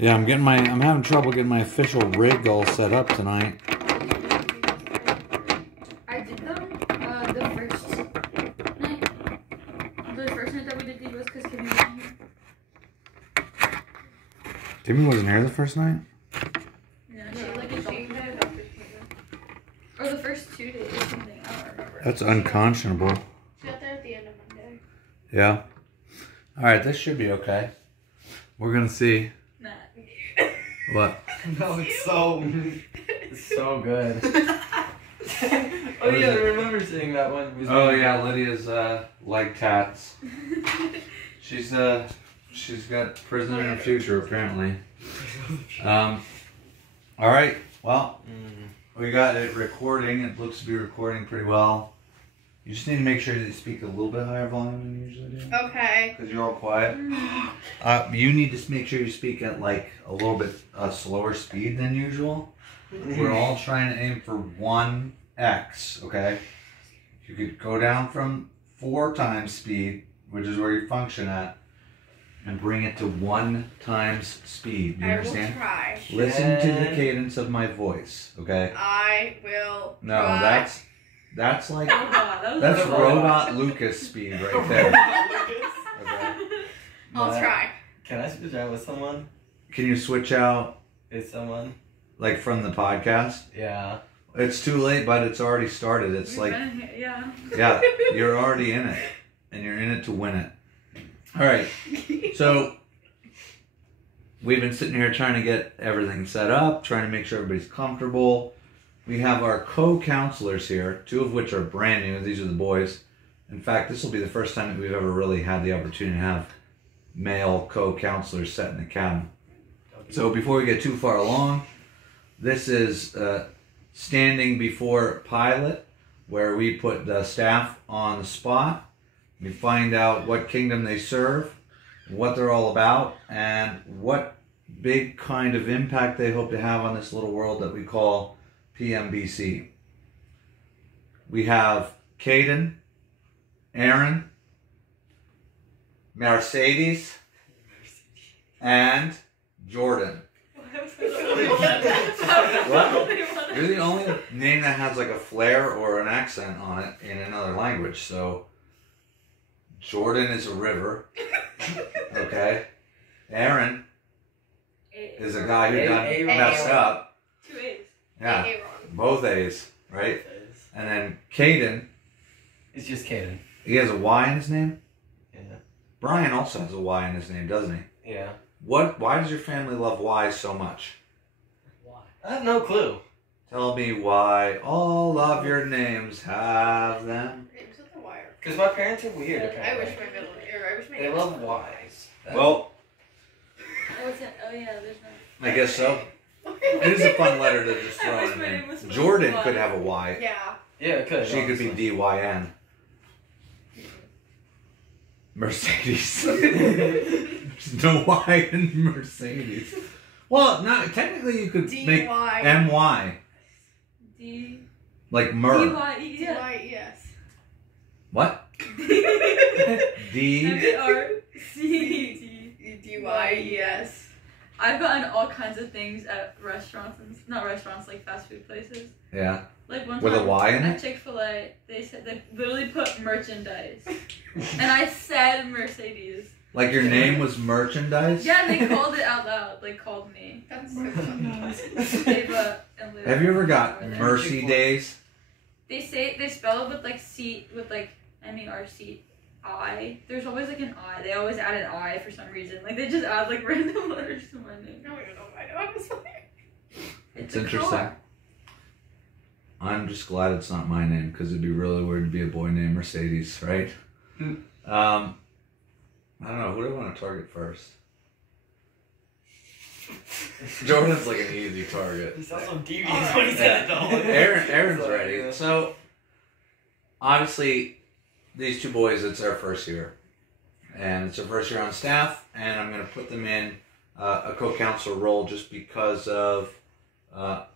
Yeah, I'm having trouble getting my official rig all set up tonight. I did them the first night. The first night that we did these was because Kimmy wasn't here. Timmy wasn't here the first night? Yeah, she had like a doctor's or the first 2 days or something. I don't remember. That's unconscionable. She got there at the end of Monday. Yeah. Alright, this should be okay. We're gonna see. Nah. What? No, it's so good. Oh yeah, I remember seeing that one. Oh yeah, Lydia's leg tats. She's got prisoner in the future apparently. Alright, well, we got it recording. It looks to be recording pretty well. You just need to make sure that you speak a little bit higher volume than you usually do. Okay. Because you're all quiet. You need to make sure you speak at like a little bit slower speed than usual. We're all trying to aim for 1x, okay? You could go down from 4 times speed, which is where you function at, and bring it to 1 times speed. You understand? I will try. Listen to the cadence of my voice, okay? I will No, try. that's like Oh god, that was that's horrible. Robot Lucas speed right there. Okay. I'll try. Can I switch out with someone? Can you switch out Is someone? like from the podcast? Yeah. It's too late, but it's already started. It's We've like, been here, yeah. yeah, you're already in it, and you're in it to win it. All right, so we've been sitting here trying to get everything set up, trying to make sure everybody's comfortable. We have our co-counselors here, 2 of which are brand new. These are the boys. In fact, this will be the first time that we've ever really had the opportunity to have male co-counselors set in the cabin. So before we get too far along, this is standing before Pilate, where we put the staff on the spot. We find out what kingdom they serve, what they're all about, and what big kind of impact they hope to have on this little world that we call PMBC. We have Caden, Aaron, Mercedes, and Jordan. What? You're the only name that has like a flair or an accent on it in another language. So Jordan is a river. Okay. Aaron is a guy who done messed up. 2 A's. Yeah. Aaron. Both A's, right? And then Caden, It's just Kaden. he has a Y in his name. Yeah. Brian also has a Y in his name, doesn't he? Yeah. Why does your family love Y's so much? Why? I have no clue. Tell me why all of your names have them. Names with the wire. Because my parents are weird, I apparently. wish my middle name. I wish my They name love was Y's. Well, Oh, it's a, oh yeah, there's no. I guess so. It is a fun letter to just I throw wish in my there. name was spelled Jordan Y. could have a Y. Yeah. Yeah, it could. She could be honestly. DYN. Mercedes. There's no Y in Mercedes. Well, no, technically you could make D-Y. MY. D. Like Mer. D-Y-E. Yeah. D-Y-E-S. What? D. M-A-R-C-E-D. D-Y-E-S. I've gotten all kinds of things at restaurants, and not restaurants, like fast food places. Yeah. Like one With a time Y in at it? Chick-fil-A, they said they literally put merchandise, and I said Mercedes. Like your name was merchandise? Yeah, and they called it out loud. Like called me. That's so funny. Ava and Liz. Have you ever got Over there. Mercy Days? They say they spell it with like C with like MERCI. There's always like an I. They always add an I for some reason. Like they just add like random letters to my name. I don't even know if I know. I'm sorry. It's a interesting. car. I'm just glad it's not my name because it'd be really weird to be a boy named Mercedes, right? I don't know. Who do I want to target first? Jordan's like an easy target. He sounds so devious when he said it though. Aaron's ready. So, obviously, these 2 boys, it's their first year. And it's their first year on staff, and I'm going to put them in a co-counselor role just because of the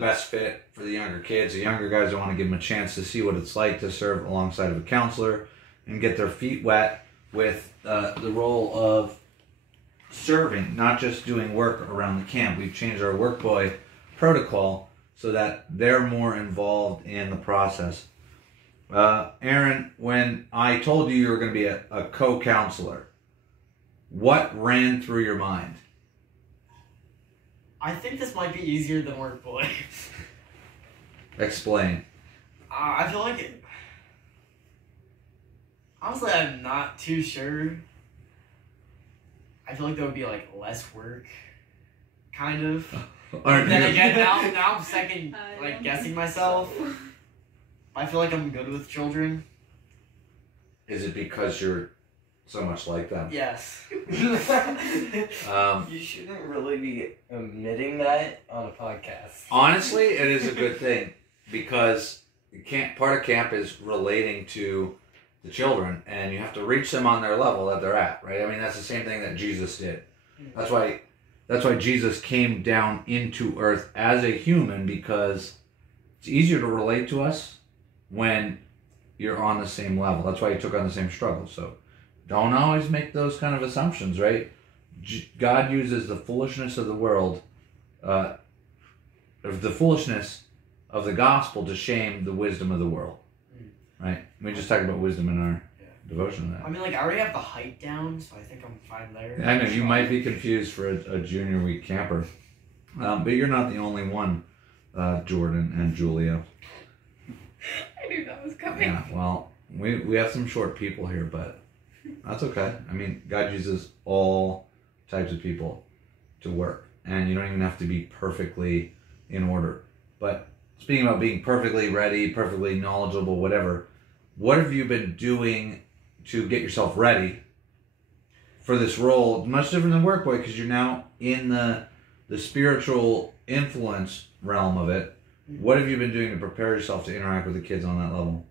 best fit for the younger kids. The younger guys, I want to give them a chance to see what it's like to serve alongside of a counselor and get their feet wet with the role of serving, not just doing work around the camp. We've changed our work boy protocol so that they're more involved in the process. Aaron, when I told you were going to be a co-counselor, what ran through your mind? I think this might be easier than work boy. Explain. I feel like it. Honestly, I'm not too sure. I feel like there would be like less work, kind of. Aren't Then you? again, now I'm second like guessing myself. I feel like I'm good with children. Is it because you're so much like them? Yes. Um, You shouldn't really be admitting that on a podcast. honestly, it is a good thing because part of camp is relating to the children, and you have to reach them on their level that they're at, right? I mean, that's the same thing that Jesus did. That's why Jesus came down into earth as a human, because it's easier to relate to us when you're on the same level. That's why he took on the same struggle. So don't always make those kind of assumptions, right? God uses the foolishness of the world, of the foolishness of the gospel to shame the wisdom of the world, right? We just talked about wisdom in our devotion to that. I mean, like, I already have the height down, so I think I'm fine there. I know you might be confused for a junior week camper, but you're not the only one, Jordan and Julia. I knew that was coming. Yeah, well, we have some short people here, but that's okay. I mean, God uses all types of people to work, and you don't even have to be perfectly in order. But speaking about being perfectly ready, perfectly knowledgeable, whatever, what have you been doing to get yourself ready for this role? Much different than work boy, because you're now in the spiritual influence realm of it. What have you been doing to prepare yourself to interact with the kids on that level?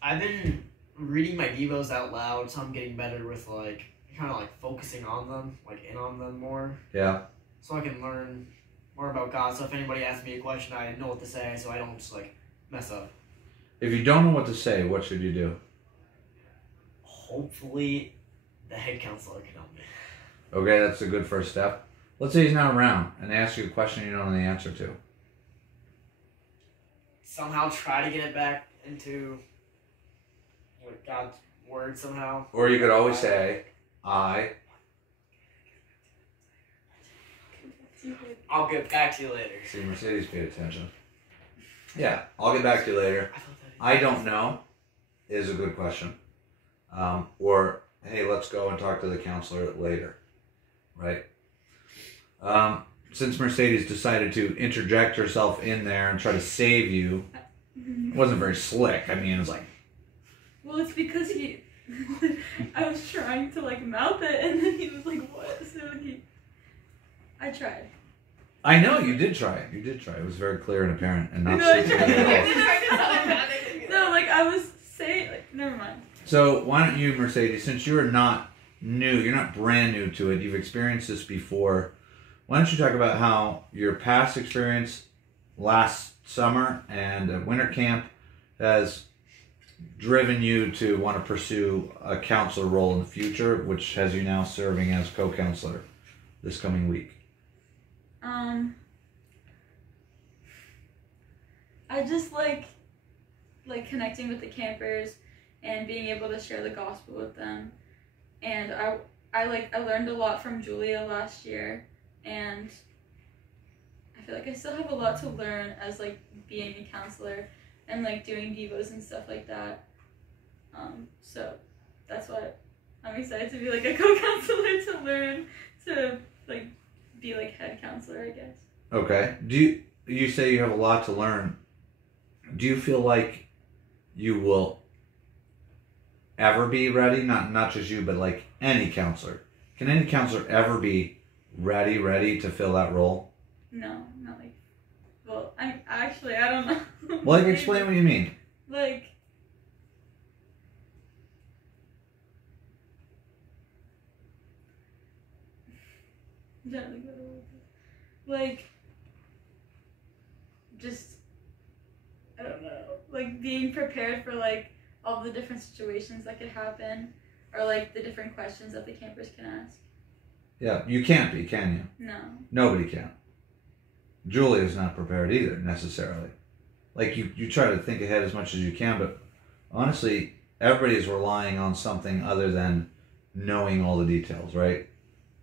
I've been reading my devos out loud, so I'm getting better with like kind of like focusing on them, like in on them more, Yeah. so I can learn more about God. So if anybody asks me a question, I know what to say, so I don't just like mess up. If you don't know what to say, what should you do? Hopefully, the head counselor can help me. Okay, that's a good first step. Let's say he's not around and they ask you a question you don't know the answer to. Somehow try to get it back into like God's word somehow. Or you could always say, I'll get back to you later. See, Mercedes paid attention. Yeah, I'll get back to you later. I don't know is a good question. Or, hey, let's go and talk to the counselor later. Right? Since Mercedes decided to interject herself in there and try to save you, it wasn't very slick. I mean, it was like... Well, it's because I was trying to like mouth it, and then he was like, "What?" So I tried. I know, you did try it. You did try it. It was very clear and apparent and not No, I secret tried. at all. No, like I was saying, like, never mind. So why don't you, Mercedes, since you're not new, you're not brand new to it, you've experienced this before, why don't you talk about how your past experience last summer and at winter camp has driven you to want to pursue a counselor role in the future, which has you now serving as co-counselor this coming week? I just like connecting with the campers and being able to share the gospel with them. And I learned a lot from Julia last year, and I feel like I still have a lot to learn as like being a counselor and like doing devos and stuff like that. So that's why I'm excited to be like a co-counselor, to learn to like be like head counselor, I guess. Okay. You say you have a lot to learn. Do you feel like you will ever be ready? Not just you, but like any counselor. Can any counselor ever be ready to fill that role? No, not like. Well, I don't know. Well, like, explain what you mean. Like. I'm trying to think what the word is. Like. Just. I don't know. Like being prepared for like all the different situations that could happen, or like the different questions that the campers can ask. Yeah, you can't be, can you? No. Nobody can. Julia's not prepared either, necessarily. Like, you try to think ahead as much as you can, but honestly, everybody's relying on something other than knowing all the details, right?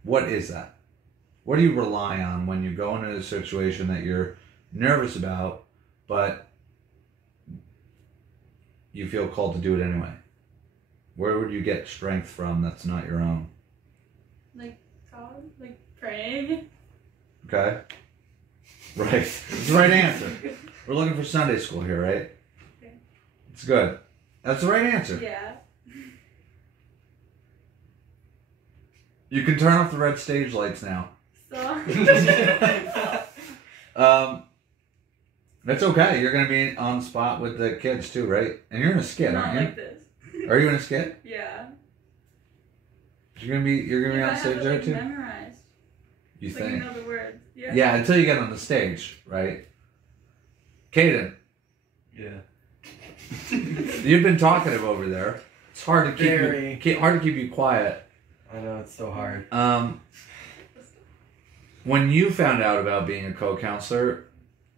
What is that? What do you rely on when you go into a situation that you're nervous about, but you feel called to do it anyway? Where would you get strength from that's not your own? Like God, like praying. Okay? Right. It's the right answer. We're looking for Sunday school here, right? Okay. It's good. That's the right answer. Yeah. You can turn off the red stage lights now. So. That's okay. You're going to be on spot with the kids too, right? And you're in a skit, Not aren't you? like this. Are you in a skit? Yeah. You're gonna be on stage there too? Memorized. You Like, think? you know the words. Yeah. Yeah, until you get on the stage, right? Caden, Yeah. you've been talkative over there. It's hard to keep you quiet. I know, it's so hard. When you found out about being a co-counselor,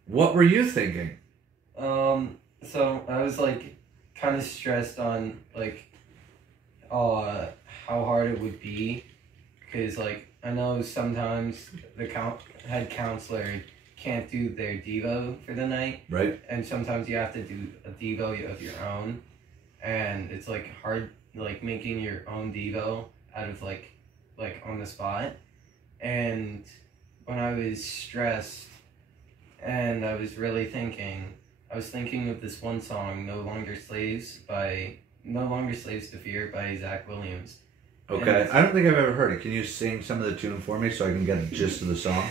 what were you thinking? So I was like kind of stressed on like how hard it would be, because like I know sometimes the head counselor can't do their Devo for the night, Right. and sometimes you have to do a Devo of your own, and it's like hard like making your own Devo out of like on the spot. And when I was stressed and I was really thinking, I was thinking of this one song, No Longer Slaves to Fear by Zach Williams. Okay. And I don't think I've ever heard it. Can you sing some of the tune for me so I can get the gist of the song?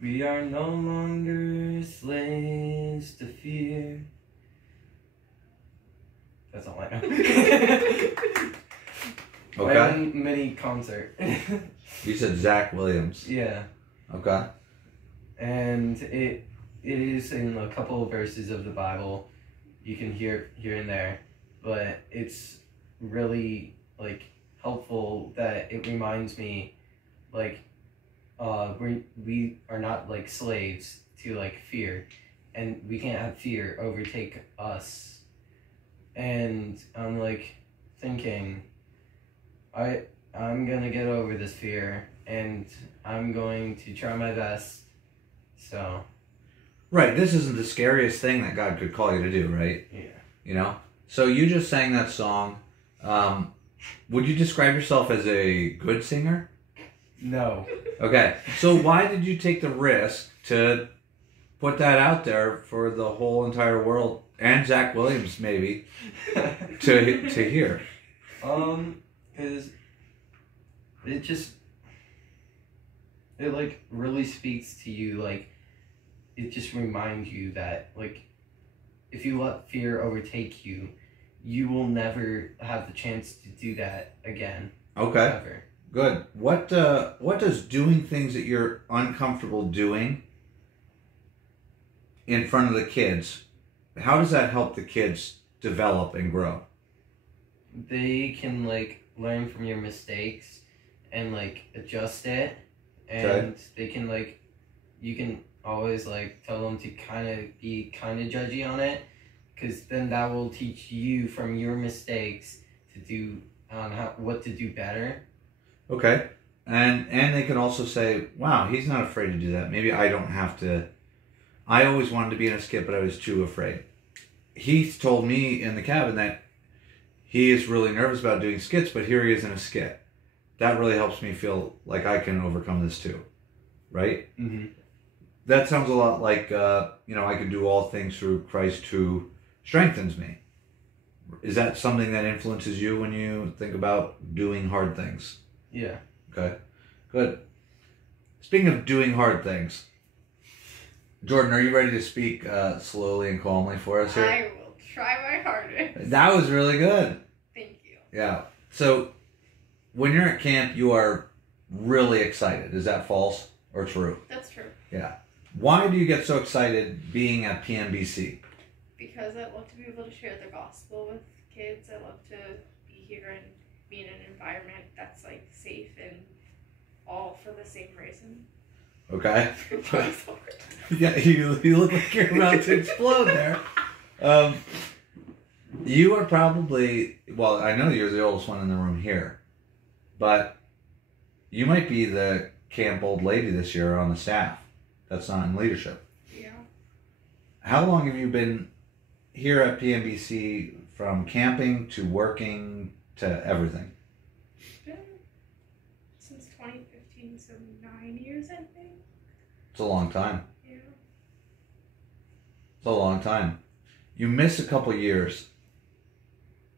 We are no longer slaves to fear. That's all I know. My Okay. own mini concert. You said Zach Williams. Yeah. Okay. And it is in a couple of verses of the Bible. You can hear here and there, but it's really like helpful that it reminds me like we are not like slaves to like fear, and we can't have fear overtake us. And I'm like thinking, I'm gonna get over this fear, and I'm going to try my best. So. Right. This isn't the scariest thing that God could call you to do, right? Yeah. You know? So you just sang that song. Would you describe yourself as a good singer? No. Okay. So why did you take the risk to put that out there for the whole entire world, and Zach Williams maybe, to hear? Because it like really speaks to you, like it just reminds you that like if you let fear overtake you, you will never have the chance to do that again. Okay. Ever. Good. What does doing things that you're uncomfortable doing in front of the kids, how does that help the kids develop and grow? They can like learn from your mistakes and like adjust it, and Okay. they can like, you can always like tell them to be kind of judgy on it, because then that will teach you from your mistakes to do what to do better. Okay. And they can also say, wow, he's not afraid to do that. Maybe I don't have to. I always wanted to be in a skit, but I was too afraid. He's told me in the cabin that he is really nervous about doing skits, but here he is in a skit. That really helps me feel like I can overcome this too. Right? Mm-hmm. That sounds a lot like, I can do all things through Christ who strengthens me. Is that something that influences you when you think about doing hard things? Yeah. Okay, good. Speaking of doing hard things, Jordan, are you ready to speak slowly and calmly for us here? I will try my hardest. That was really good. Thank you. Yeah. So, when you're at camp, you are really excited. Is that false or true? That's true. Yeah. Why do you get so excited being at PMBC? Because I love to be able to share the gospel with kids. I love to be here and be environment that's like safe and all for the same reason. Okay. I'm sorry. Yeah, you look like you're about to explode there. You are probably, well, I know you're the oldest one in the room here, but you might be the camp old lady this year on the staff that's not in leadership. Yeah. How long have you been here at PMBC, from camping to working to everything? It's been since 2015, so 9 years, I think. It's a long time. Yeah. It's a long time. You missed a couple years.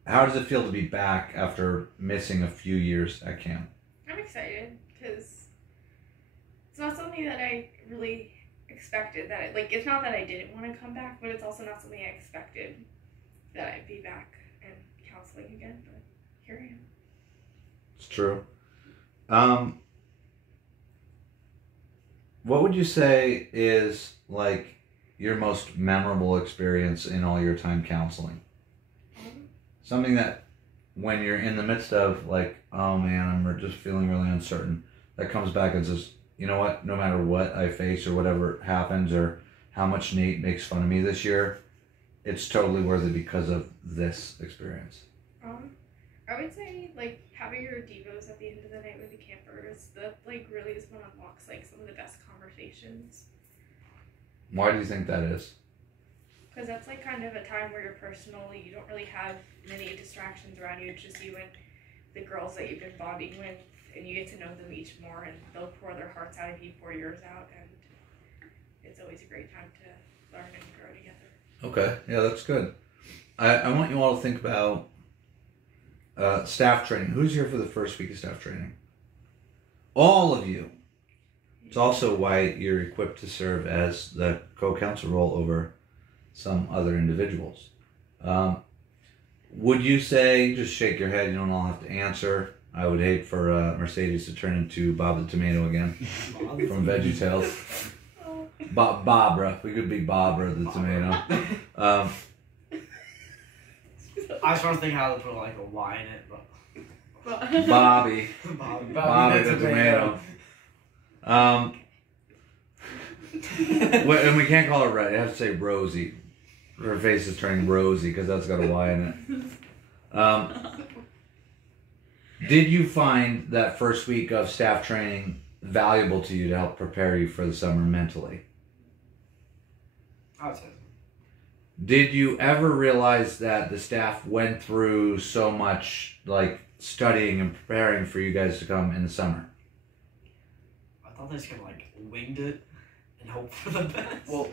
How does it feel to be back after missing a few years at camp? I'm excited because it's not something that I really expected. It's not that I didn't want to come back, but it's also not something I expected that I'd be back and counseling again. But here I am. It's true. What would you say is like your most memorable experience in all your time counseling? Something that when you're in the midst of like, oh man, I'm just feeling really uncertain, that comes back and says, you know what, no matter what I face or whatever happens or how much Nate makes fun of me this year, it's totally worth it because of this experience. I would say like having your devos at the end of the night with the campers, that like really is what unlocks like some of the best conversations. Why do you think that is? Because that's like kind of a time where you're personal, you don't really have many distractions around you, it's just you and the girls that you've been bonding with, and you get to know them each more, and they'll pour their hearts out if you pour yours out, and it's always a great time to learn and grow together. Okay, yeah, that's good. I want you all to think about staff training. Who's here for the first week of staff training? All of you. It's also why you're equipped to serve as the co-counsel role over some other individuals. Would you say, just shake your head, you don't all have to answer. I would hate for Mercedes to turn into Bob the Tomato again from VeggieTales. Barbara. We could be Barbara the Tomato. I was trying to think how to put like a Y in it, but Bobby. Bobby the Tomato. And we can't call her Red. You have to say Rosie. Her face is turning rosy because that's got a Y in it. Did you find that first week of staff training valuable to you to help prepare you for the summer mentally? I would say. Did you ever realize that the staff went through so much like studying and preparing for you guys to come in the summer? I thought they just kind of like winged it and hope for the best. Well,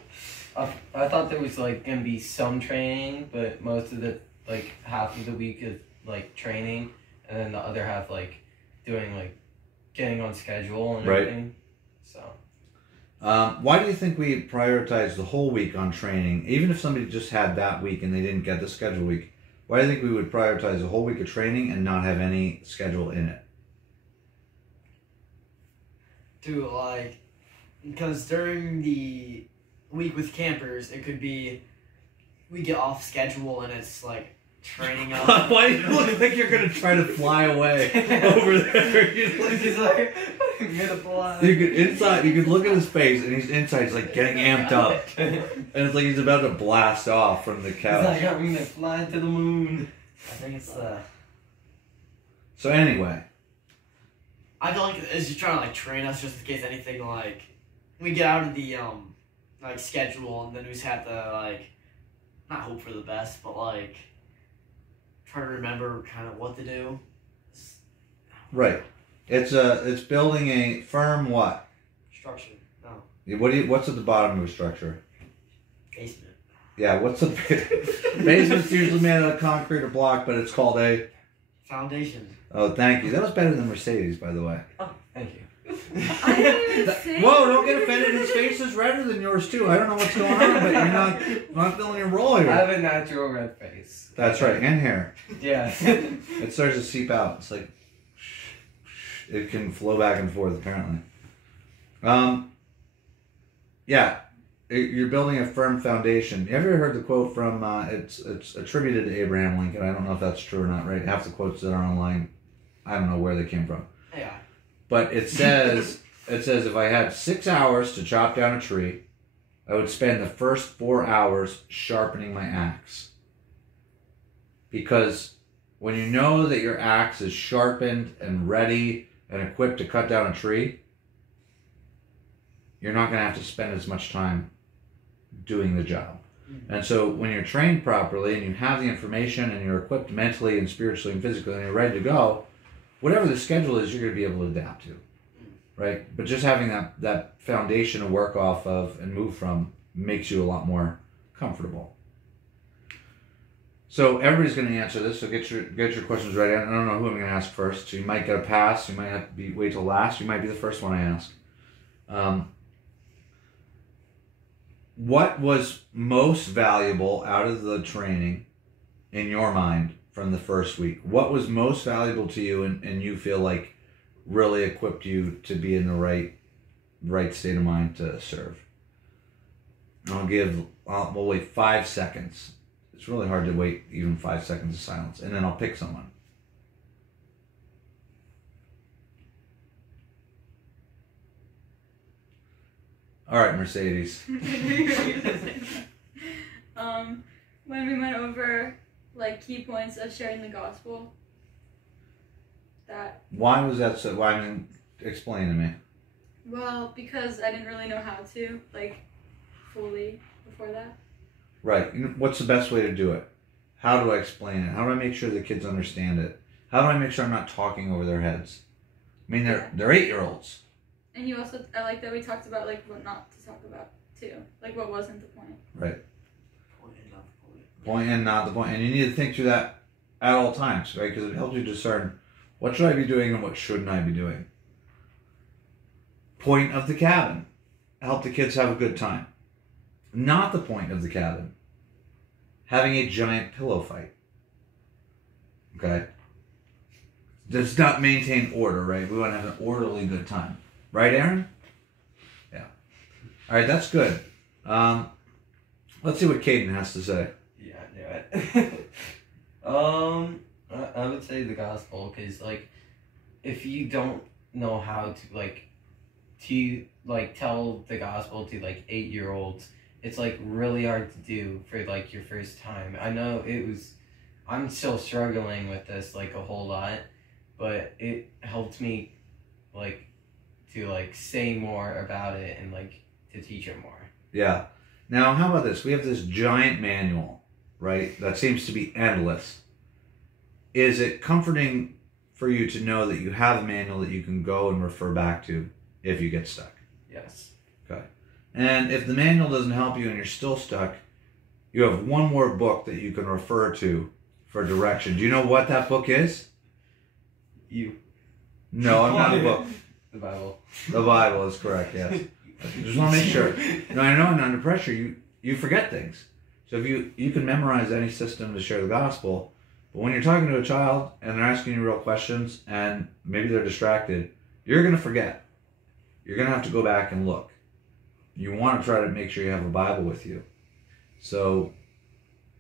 I thought there was like gonna be some training, but most of the like half of the week is like training, and then the other half like doing like getting on schedule and everything. So. Why do you think we prioritize the whole week on training, even if somebody just had that week and they didn't get the schedule week? Why do you think we would prioritize a whole week of training and not have any schedule in it? Because during the week with campers, it could be we get off schedule and it's like training up. Why do you look like you're gonna try to fly away over there? He's like, I'm gonna fly. You could look at his face, and he's inside. He's like getting amped up, and it's like he's about to blast off from the couch. He's like, I'm gonna fly to the moon. I think it's So anyway, I feel like it's just trying to like train us just in case anything like we get out of the like schedule, and then we just have to like not hope for the best, but like try to remember kind of what to do. right? It's building a firm what? Structure. No. What's at the bottom of a structure? Basement. Yeah, what's the basement's usually made out of concrete or block, but it's called a Foundation. Oh, thank you. That was better than Mercedes, by the way. Oh, thank you. I didn't even say Whoa! Don't get offended. His face is redder than yours too. I don't know what's going on, but you're not filling your role I here. have a natural red face. That's right, and hair. Yeah. It starts to seep out. It's like it can flow back and forth apparently. Yeah, you're building a firm foundation. You ever heard the quote from? It's attributed to Abraham Lincoln. I don't know if that's true or not. Right, half the quotes that are online I don't know where they came from. Yeah. But it says if I had 6 hours to chop down a tree, I would spend the first 4 hours sharpening my axe. Because when you know that your axe is sharpened and ready and equipped to cut down a tree, you're not going to have to spend as much time doing the job. And so when you're trained properly and you have the information and you're equipped mentally and spiritually and physically and you're ready to go, whatever the schedule is, you're going to be able to adapt to, right? But just having that foundation to work off of and move from makes you a lot more comfortable. So everybody's going to answer this, so get your questions ready. I don't know who I'm going to ask first. So you might get a pass. You might have to wait till last. You might be the first one I ask. What was most valuable out of the training in your mind from the first week? What was most valuable to you and you feel like really equipped you to be in the right state of mind to serve? We'll wait 5 seconds. It's really hard to wait even 5 seconds of silence, and then I'll pick someone. All right, Mercedes. When we went over like key points of sharing the gospel, that. Why was that so? Why? I mean, explain to me. Well, because I didn't really know how to like fully before that. Right. What's the best way to do it? How do I explain it? How do I make sure the kids understand it? How do I make sure I'm not talking over their heads? I mean, they're 8-year-olds. And you also, I like that we talked about like what not to talk about too, like what wasn't the point. Right. Point and not the point. Point and not the point, and you need to think through that at all times, right? Because it helps you discern what should I be doing and what shouldn't I be doing. Point of the cabin: help the kids have a good time. Not the point of the cabin: having a giant pillow fight. Okay. Does not maintain order, right? We want to have an orderly good time. Right, Aaron? Yeah. All right, that's good. Let's see what Caden has to say. Yeah, I knew it. I would say the gospel, because like, if you don't know how to tell the gospel to like 8-year-olds, it's like really hard to do for like your first time. I know I'm still struggling with this like a whole lot, but it helped me like to like say more about it and like to teach it more. Yeah. Now, how about this? We have this giant manual, right? That seems to be endless. Is it comforting for you to know that you have a manual that you can go and refer back to if you get stuck? Yes. Okay. And if the manual doesn't help you and you're still stuck, you have one more book that you can refer to for direction. Do you know what that book is? You. No, I'm not a book. The Bible. The Bible is correct, yes. I just want to make sure. No, I know, and under pressure, you forget things. So if you can memorize any system to share the gospel, but when you're talking to a child and they're asking you real questions and maybe they're distracted, you're going to forget. You're going to have to go back and look. You want to try to make sure you have a Bible with you. So,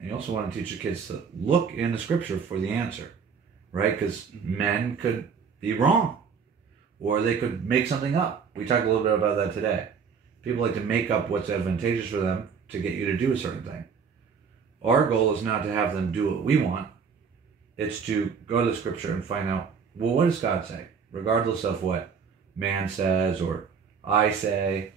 and you also want to teach your kids to look in the scripture for the answer, right? Because men could be wrong. Or they could make something up. We talked a little bit about that today. People like to make up what's advantageous for them to get you to do a certain thing. Our goal is not to have them do what we want. It's to go to the scripture and find out, well, what does God say? Regardless of what man says or I say.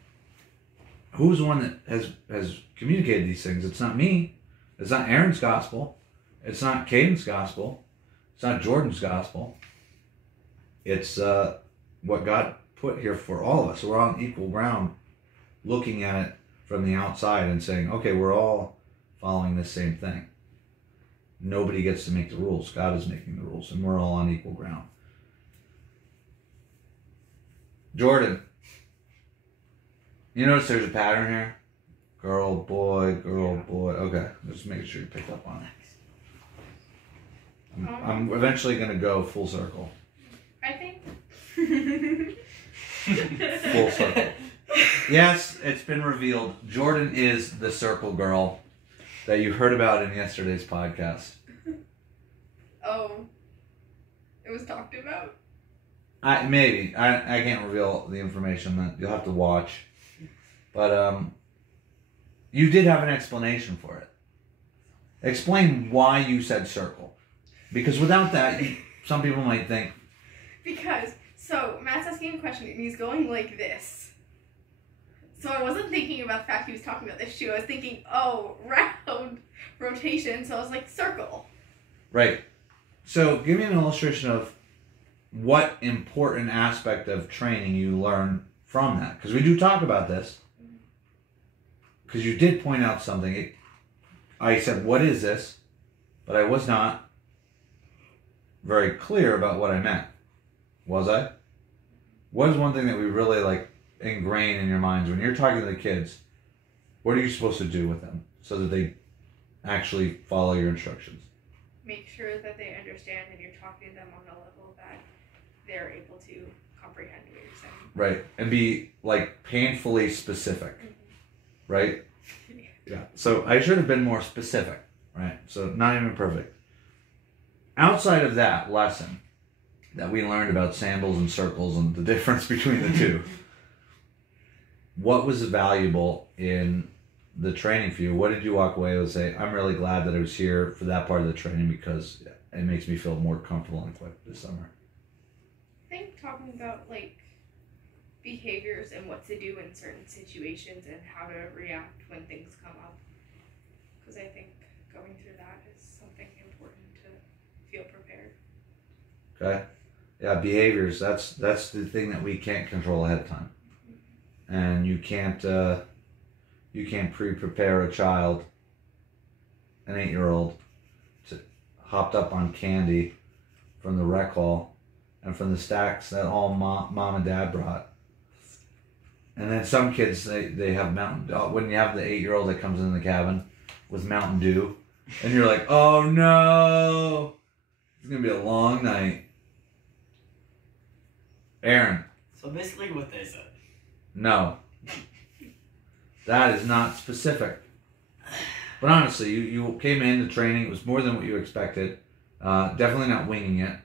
Who's the one that has communicated these things? It's not me. It's not Aaron's gospel. It's not Caden's gospel. It's not Jordan's gospel. It's what God put here for all of us. So we're on equal ground looking at it from the outside and saying, okay, we're all following the same thing. Nobody gets to make the rules. God is making the rules, and we're all on equal ground. Jordan, you notice there's a pattern here? Girl, boy, girl, boy. Okay, just making sure you picked up on it. I'm eventually going to go full circle. I think. Full circle. Yes, it's been revealed. Jordan is the circle girl that you heard about in yesterday's podcast. Oh. it was talked about? Maybe. I can't reveal the information. That you'll have to watch. But you did have an explanation for it. Explain why you said circle. Because without that, some people might think... Because, so, Matt's asking a question, and he's going like this. So I wasn't thinking about the fact he was talking about this shoe. I was thinking, oh, round, rotation, so I was like, circle. Right. So give me an illustration of what important aspect of training you learn from that. Because we do talk about this. Because you did point out something. I said, what is this? But I was not very clear about what I meant. Was I? What is one thing that we really like ingrain in your minds when you're talking to the kids? What are you supposed to do with them so that they actually follow your instructions? Make sure that they understand and you're talking to them on a level that they're able to comprehend what you're saying. Right. And be like painfully specific. Right? Yeah. So I should have been more specific. Right? So not even perfect. Outside of that lesson that we learned about sandals and circles and the difference between the two, what was valuable in the training for you? What did you walk away with and say, I'm really glad that I was here for that part of the training because it makes me feel more comfortable and equipped this summer? I think talking about like behaviors and what to do in certain situations and how to react when things come up. Because I think going through that is something important to feel prepared. Okay. Yeah, behaviors, that's the thing that we can't control ahead of time. And you can't pre-prepare a child, an 8-year-old, to hopped up on candy from the rec hall and from the stacks that all mom and dad brought. And then some kids, they have when you have the 8-year-old that comes in the cabin with Mountain Dew, and you're like, oh no, it's going to be a long night. Aaron. So basically what they said. No. That is not specific. But honestly, you came into training. It was more than what you expected. Definitely not winging it.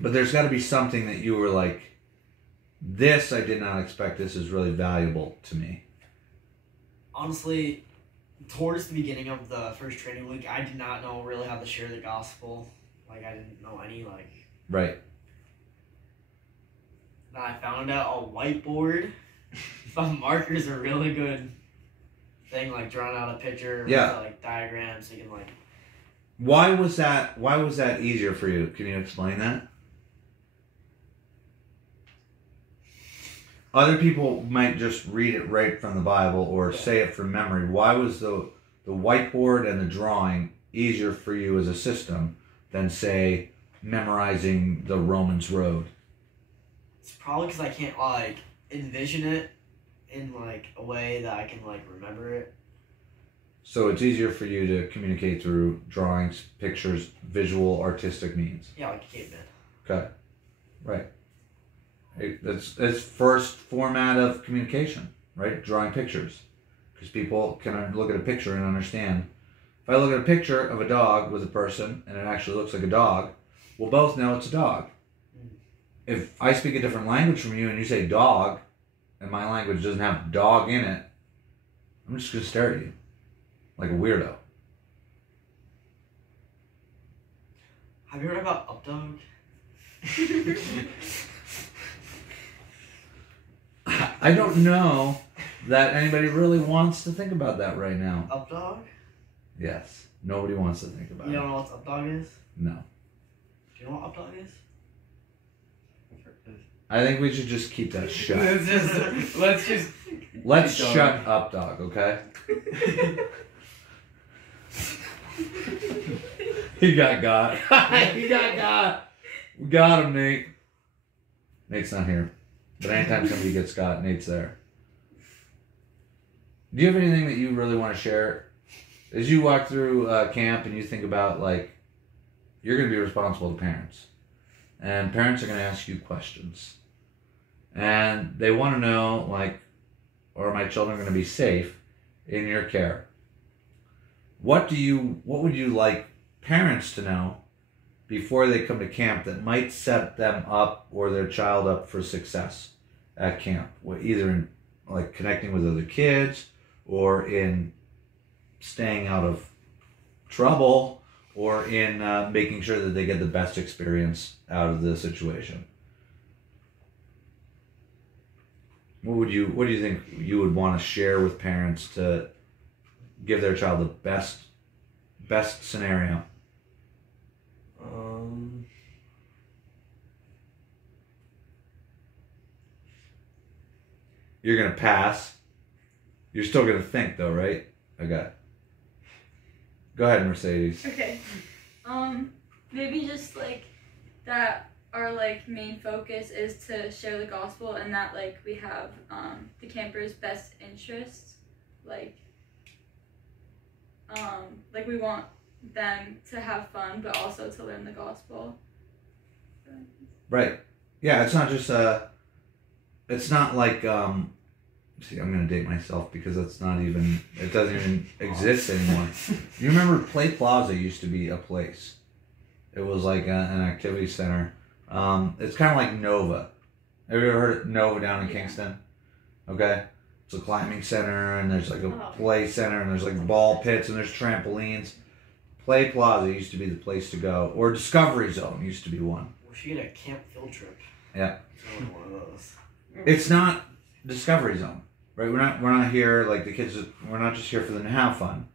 But there's got to be something that you were like, this I did not expect. This is really valuable to me. Honestly, towards the beginning of the first training week, I did not know really how to share the gospel. Like, I didn't know any, like... Right. Then I found out a whiteboard. Some markers are really good thing, like drawing out a picture with like diagrams so you can like... Why was that easier for you? Can you explain that? Other people might just read it right from the Bible or say it from memory. Why was the whiteboard and the drawing easier for you as a system than, say, memorizing the Romans Road? It's probably because I can't, like, envision it in, like, a way that I can, like, remember it. So it's easier for you to communicate through drawings, pictures, visual, artistic means. Yeah, like a caveman. Okay. Right. It's first format of communication, right? Drawing pictures. Because people can look at a picture and understand. If I look at a picture of a dog with a person and it actually looks like a dog, we'll both know it's a dog. If I speak a different language from you and you say dog, and my language doesn't have dog in it, I'm just going to stare at you like a weirdo. Have you heard about Updog? I don't know that anybody really wants to think about that right now. Updog? Yes. Nobody wants to think about it. You don't know what Updog is? No. Do you know what Updog is? I think we should just keep that shut. Let's shut up, dog, okay? He got. He got. We got him, Nate. Nate's not here. But anytime somebody gets got, Nate's there. Do you have anything that you really want to share? As you walk through camp and you think about, like, you're going to be responsible to parents. And parents are going to ask you questions. And they want to know, like, are my children going to be safe in your care? What would you like parents to know before they come to camp that might set them up or their child up for success at camp, either in like connecting with other kids or in staying out of trouble or in making sure that they get the best experience out of the situation? What do you think you would want to share with parents to give their child the best scenario? You're gonna pass. You're still gonna think though, right? Okay. Go ahead, Mercedes. Okay. Maybe just like that our like main focus is to share the gospel and that like we have the campers' best interests. Like we want them to have fun but also to learn the gospel. Right. Yeah, it's not just it's not like see, I'm gonna date myself because it doesn't even exist anymore. You remember Play Plaza used to be a place. It was like an activity center. It's kind of like Nova. Have you ever heard of Nova down in Kingston? Okay. It's a climbing center and there's like a play center and there's like ball pits and there's trampolines. Play Plaza used to be the place to go. Or Discovery Zone used to be one. We should get a camp field trip. Yeah. One of those. It's not Discovery Zone, right? We're not here like the kids. We're not just here for them to have fun.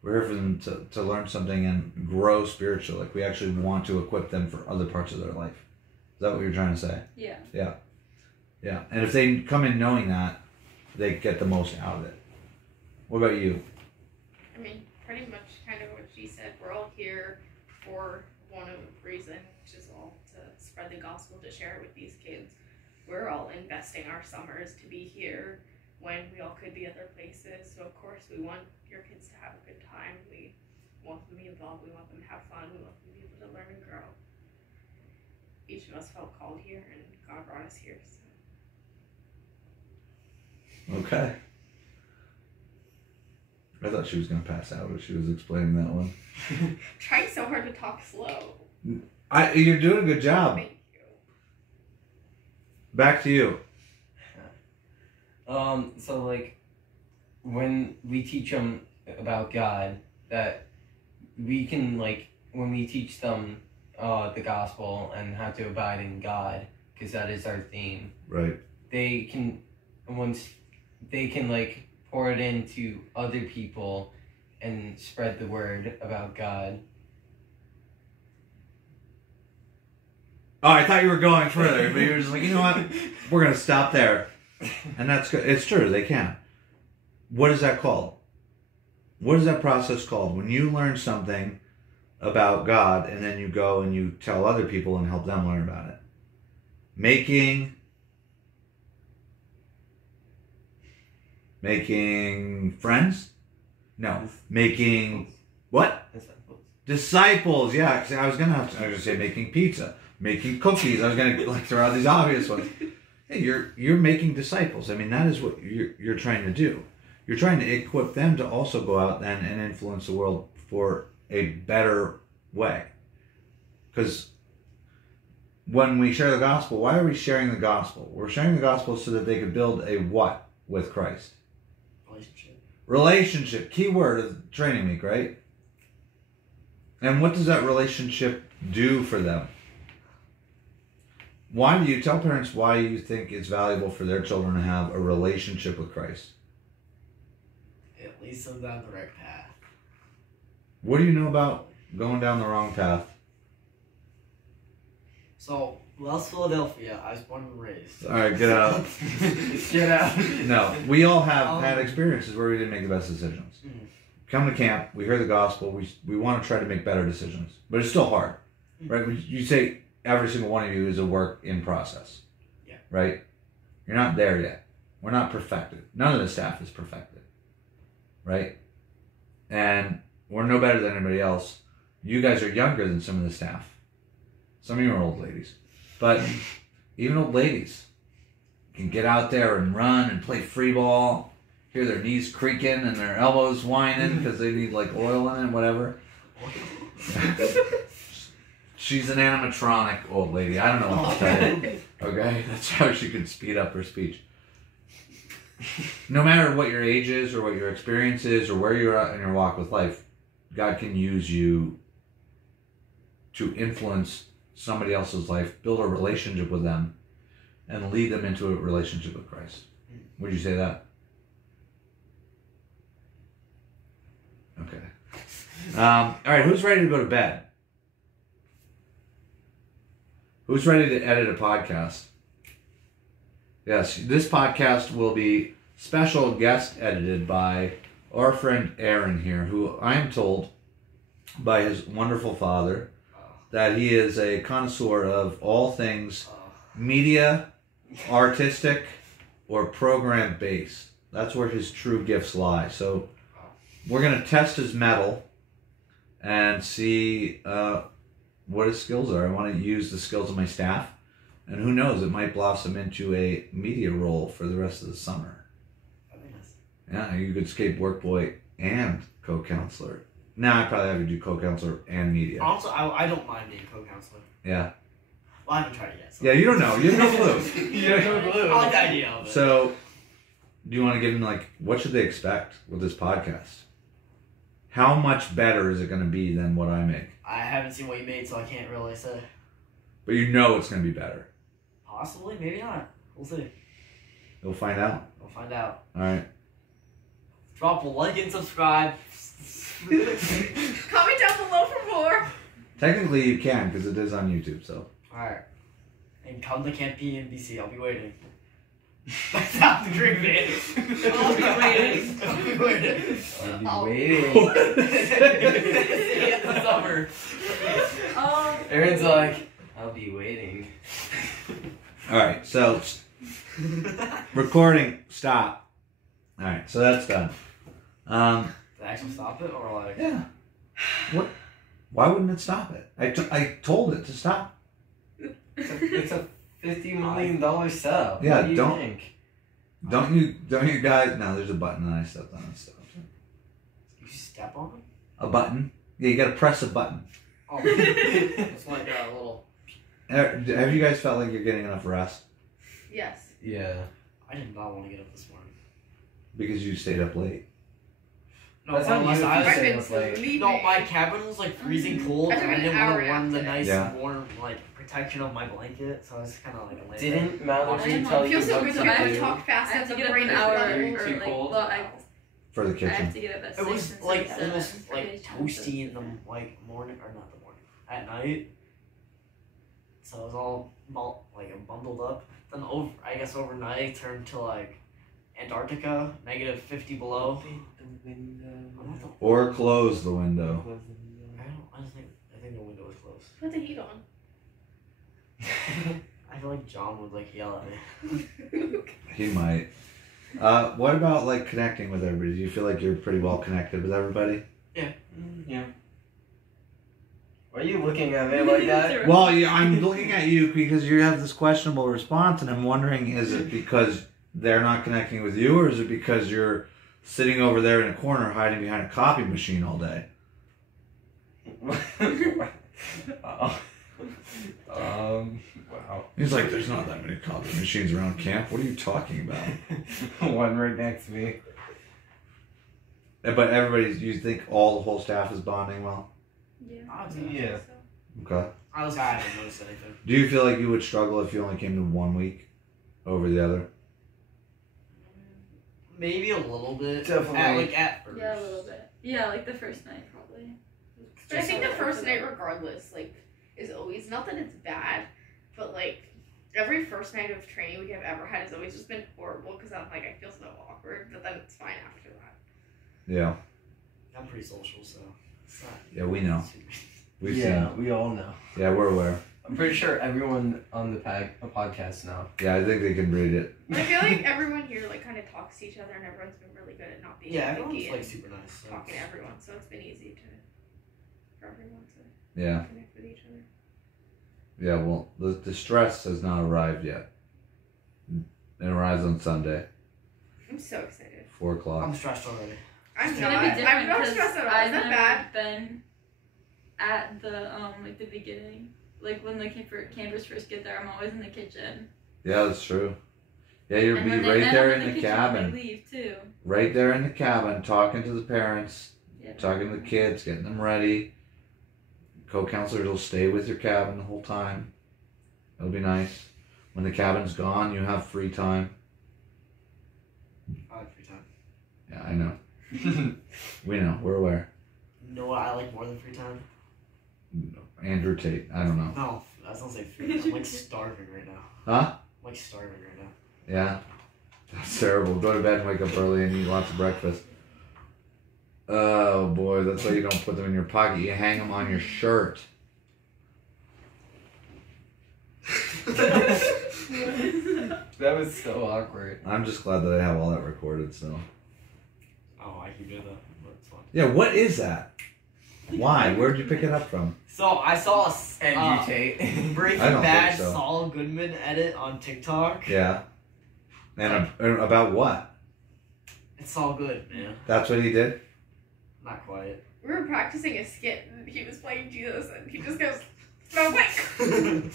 We're here for them to learn something and grow spiritually. Like we actually want to equip them for other parts of their life. Is that what you're trying to say? Yeah. Yeah. Yeah. And if they come in knowing that, they get the most out of it. What about you? I mean, pretty much kind of what she said. We're all here for one reason, which is all to spread the gospel, to share it with these kids. We're all investing our summers to be here when we all could be other places. So of course we want your kids to have a good time. We want them to be involved. We want them to have fun. We want them to be able to learn and grow. Each of us felt called here and God brought us here. So. Okay. I thought she was going to pass out as she was explaining that one. Trying so hard to talk slow. You're doing a good job. Thank you. Back to you. So like, when we teach them about God, that we can like, when we teach them the gospel and how to abide in God, because that is our theme. Right. They can, once they can like pour it into other people and spread the word about God. Oh, I thought you were going further, but you were just like, you know what? We're going to stop there. And that's good. It's true, they can. What is that called? What is that process called? When you learn something about God and then you go and you tell other people and help them learn about it. Making friends? No. Making what? Disciples. Yeah, I was gonna say making pizza, making cookies. I was gonna like throw out these obvious ones. Hey, you're making disciples. I mean, that is what you're trying to do. You're trying to equip them to also go out then and influence the world for a better way. Because when we share the gospel, why are we sharing the gospel? We're sharing the gospel so that they could build a what with Christ? Relationship. Key word of training week, right? And what does that relationship do for them? Why do you tell parents why you think it's valuable for their children to have a relationship with Christ? It leads them down the right path. What do you know about going down the wrong path? So, West Philadelphia, I was born and raised. All right, get out. Get out. No, we all have had experiences where we didn't make the best decisions. Mm-hmm. Come to camp, we hear the gospel, we want to try to make better decisions. But it's still hard, right? You say every single one of you is a work in process. Yeah. Right? You're not there yet. We're not perfected. None of the staff is perfected. Right? And we're no better than anybody else. You guys are younger than some of the staff. Some of you are old ladies. But even old ladies can get out there and run and play free ball, hear their knees creaking and their elbows whining because they need like oil in it, whatever. She's an animatronic old lady. I don't know what to tell you. Okay? That's how she can speed up her speech. No matter what your age is or what your experience is or where you're at in your walk with life, God can use you to influence somebody else's life, build a relationship with them, and lead them into a relationship with Christ. Would you say that? Okay. All right, who's ready to go to bed? Who's ready to edit a podcast? Yes, this podcast will be special guest edited by our friend Aaron here, who I am told by his wonderful father that he is a connoisseur of all things media, artistic, or program based. That's where his true gifts lie. So we're going to test his mettle and see what his skills are. I want to use the skills of my staff. And who knows, it might blossom into a media role for the rest of the summer. Yeah, you could escape work boy and co-counselor. Now I probably have to do co-counselor and media. Also, I don't mind being co-counselor. Yeah. Well, I haven't tried it yet. So. Yeah, you don't know. You have no clue. You have no clue. I like the idea of it. So, do you want to give them, like, what should they expect with this podcast? How much better is it going to be than what I make? I haven't seen what you made, so I can't really say. But you know it's going to be better. Possibly, maybe not. We'll see. You'll find out. We'll find out. All right. Drop a like and subscribe. Comment down below for more. Technically, you can, because it is on YouTube, so. Alright. And come to Camp P in BC. I'll be waiting. That's not the drink, man. I'll be waiting. I'll be waiting. I'll be waiting. See you in the summer. Aaron's like, I'll be waiting. All right, so recording, stop. All right, so that's done. Did I actually stop it, or like? Yeah. What? Why wouldn't it stop it? I told it to stop. It's a $50 million setup. Yeah, what do you don't- think? Don't you guys? No, there's a button and I stepped on it. Stuff. You step on it? A button? Yeah, you gotta press a button. Oh, it's like a little. Have you guys felt like you're getting enough rest Yes. Yeah. I did not want to get up this morning. because you stayed up late? No, That's not unless you. I was I've staying been up late. sleeping. No, my cabin was like freezing cold, I took and I an didn't hour want to warm the nap nice, Yeah. warm, like, protection of my blanket, so I was kind of like a Didn't Mallory I tell It you feels so what good to to be able do? to talk I fast have at to the get up brain an is hour level. Too or cold? well, For the I have kitchen. to get up at 6 It was and like 7 almost for like these toasty in the chances. like morning, or not the morning, at night. So I was all like bundled up. Then I guess overnight it turned to like Antarctica, -50 below. Or close the window. I think the window was closed. Put the heat on. I feel like John would like yell at me. He might. What about like connecting with everybody? Do you feel like you're pretty well connected with everybody? Yeah. Why are you looking at me like that? Well, yeah, I'm looking at you because you have this questionable response, and I'm wondering, is it because they're not connecting with you, or is it because you're sitting over there in a corner hiding behind a copy machine all day? Wow. He's like, there's not that many copy machines around camp. What are you talking about? One right next to me. But you think the whole staff is bonding well? Yeah. Yeah. Okay. Honestly, I haven't noticed anything. Do you feel like you would struggle if you only came to 1 week over the other? Maybe a little bit. Definitely. At first. Yeah, a little bit. Yeah, like the first night probably. But I think the first night, regardless, like, is always, not that it's bad, but like, every first night of training we have ever had has always just been horrible because I'm like, I feel so awkward, but then it's fine after that. Yeah. I'm pretty social, so it's not. Yeah, we know. We've Yeah, we all know. seen. Yeah, we're aware. I'm pretty sure everyone on the podcast now. Yeah, I think they can read it. I feel like everyone here like kind of talks to each other, and everyone's been really good at not being Yeah, picky everyone's and like super nice. So talking to everyone, so it's been easy for everyone to Yeah. connect with each other. Yeah, well, the stress has not arrived yet. It arrives on Sunday, I'm so excited. 4 o'clock. I'm stressed already. I'm It's not. gonna be different I'm not because stressed at all. I've Is that never bad? been. at the like the beginning. Like when the campers first get there, I'm always in the kitchen. Yeah, that's true. Yeah, you'll And be when right then there I'm in the kitchen, cabin. They leave too. Right there in the cabin, talking to the parents, Yeah. talking to the kids, getting them ready. Co-counselors will stay with your cabin the whole time. It'll be nice. When the cabin's gone, you have free time. I like free time. Yeah, I know. We know. We're aware. You know what I like more than free time? Andrew Tate. I don't know. No, I was gonna say free time. I'm like starving right now. Huh? I'm like starving right now. Yeah. That's terrible. Go to bed and wake up early and eat lots of breakfast. Oh boy, that's why you don't put them in your pocket. You hang them on your shirt. That was so awkward. I'm just glad that I have all that recorded, so. Oh, I can do that. That's fun. Yeah, what is that? Why? Where'd you pick it up from? So I saw a Andrew Tate. Breaking I don't Bad think so. Saul Goodman edit on TikTok. Yeah. And about what? It's all good, man. That's what he did? Not quite. We were practicing a skit and he was playing Jesus and he just goes, no, wait.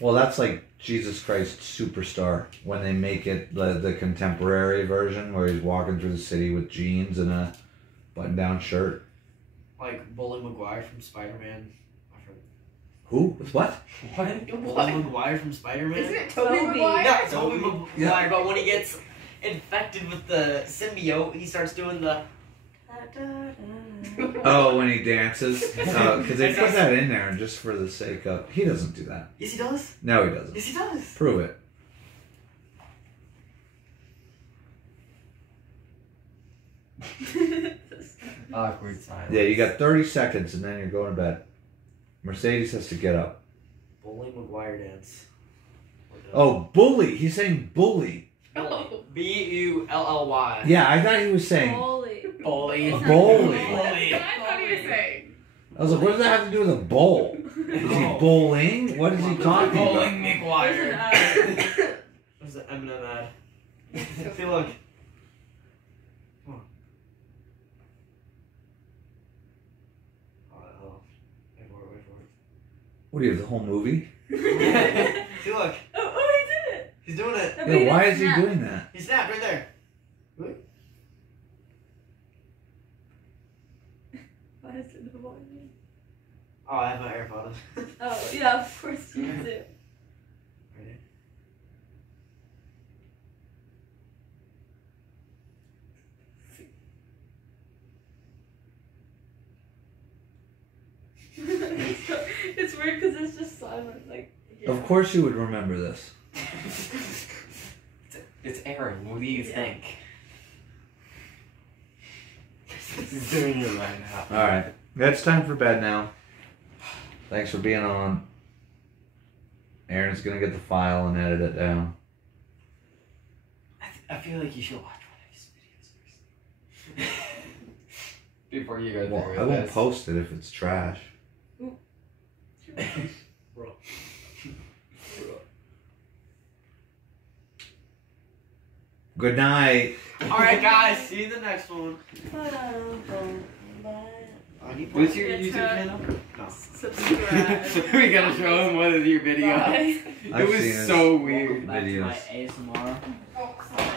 Well, that's like Jesus Christ Superstar when they make it the contemporary version where he's walking through the city with jeans and a button-down shirt. Like Bully McGuire from Spider-Man. Who? With what? What? Bully McGuire from Spider-Man. Isn't it Toby Toby. Maguire? Yeah, Tobey Maguire. Yeah. But when he gets infected with the symbiote, he starts doing the. Oh, when he dances? Because they put that in there just for the sake of... He doesn't do that. Yes, he does. No, he doesn't. Yes, he does. Prove it. Awkward silence. Yeah, you got 30 seconds and then you're going to bed. Mercedes has to get up. Bully McGuire dance. Oh, bully. He's saying bully. Oh. B-U-L-L-Y. Yeah, I thought he was saying... Holy. Bully. Bully. Bully. I thought he was saying. I was like, what does that have to do with a bowl? Is he bowling? What is he talking Bowling about? McGuire. There's an Eminem ad. See, look. Come on. Oh, wait for it. What do you have, the whole movie? See, look. Oh, he did it. He's doing it. But Yeah, he why didn't is he snap. doing that? He snapped right there. Why is it the volume? Oh, I have my AirPods. Oh, yeah, of course you do. Ready? It's weird because it's just silent. Like, yeah. Of course you would remember this. It's Aaron. What do you Yeah. think? He's doing it right now. Alright. It's time for bed now. Thanks for being on. Aaron's gonna get the file and edit it down. I feel like you should watch one of his videos first. Before you go Well, through I won't this. post it if it's trash. Bro. Good night. Alright, guys. See you in the next one. What's your It's YouTube channel? No. Subscribe. We gotta show him one of your videos. Bye. I've It was seen his so weird. videos. ASMR. Oh, sorry.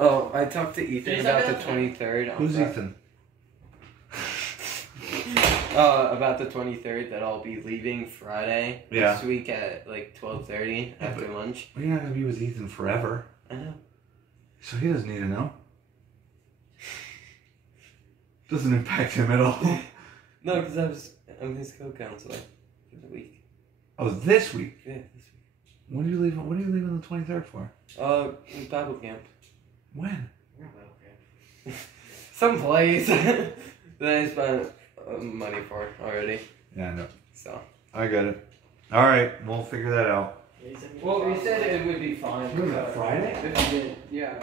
Oh, I talked to Ethan about the 23rd. Who's Ethan? About the 23rd that I'll be leaving Friday Yeah. this week at like 12:30 after lunch. Well, you're not gonna be with Ethan forever. I know. So he doesn't need to know. Doesn't impact him at all. No, because I'm his co-counselor for the week. Oh, this week. Yeah, this week. When do you leave? What are you leaving on the 23rd for? Bible camp. When? Some place that I spent money for already. Yeah, I know. So. I got it. All right, we'll figure that out. Well, we said it would be fine. Was that Friday? If you did, yeah.